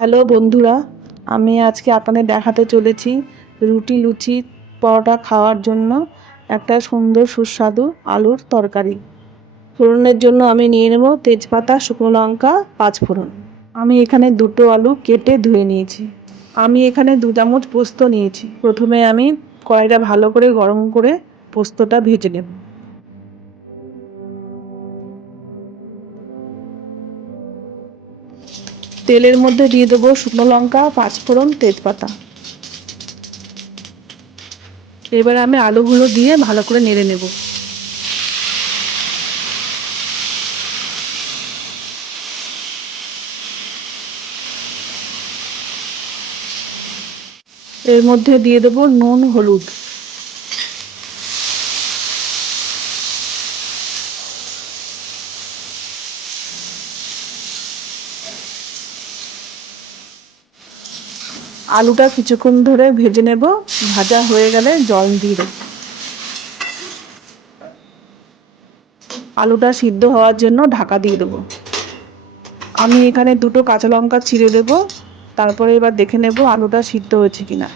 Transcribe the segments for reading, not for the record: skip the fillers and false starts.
Hello বন্ধুরা, আমি আজকে আপনাদের দেখাতে চলেছি রুটি লুচি পরোটা খাওয়ার জন্য একটা সুন্দর সুস্বাদু আলুর তরকারি। ফোড়নের জন্য আমি নিয়ে নেব তেজপাতা, শুকনো লঙ্কা, পাঁচফোড়ন। আমি এখানে দুটো আলু কেটে ধুয়ে নিয়েছি। আমি এখানে 2 চামচ পোস্ত নিয়েছি। প্রথমে আমি কড়াইটা ভালো করে গরম করে পোস্তটা ভেজে নেব। তেলের মধ্যে দিয়ে দেবো শুকনো লঙ্কা, পাঁচফোড়ন, তেজপাতা। এবার আমি আলুগুলো দিয়ে ভালো করে নেড়ে নেব। এর মধ্যে দিয়ে দেবো নুন, হলুদ। আলুটা কিছুক্ষণ ধরে ভেজে নেব। ভাজা হয়ে গেলে জল দিয়ে দেব। আলুটা সিদ্ধ হওয়ার জন্য ঢাকা দিয়ে দেবো। আমি এখানে দুটো কাঁচা লঙ্কা চিড়ে দেব। তারপরে এবার দেখে নেব আলুটা সিদ্ধ হয়েছে কিনা।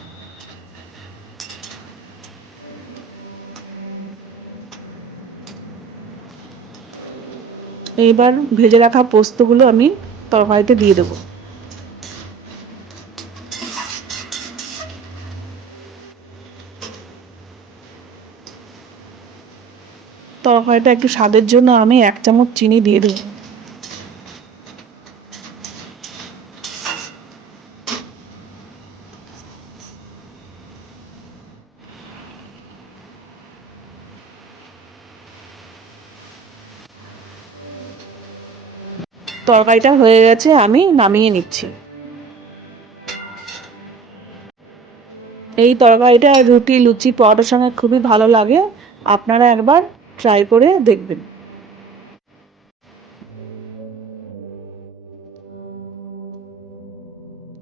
এইবার ভেজে রাখা পোস্তগুলো আমি তরকারিতে দিয়ে দেবো। তরকারিটা একটু স্বাদের জন্য আমি 1 চামচ চিনি দিয়ে দেবো। তরকারিটা হয়ে গেছে, আমি নামিয়ে নিচ্ছি। এই তরকারিটা রুটি, লুচি, পরোটার সঙ্গে খুবই ভালো লাগে। আপনারা একবার ট্রাই করে দেখবেন।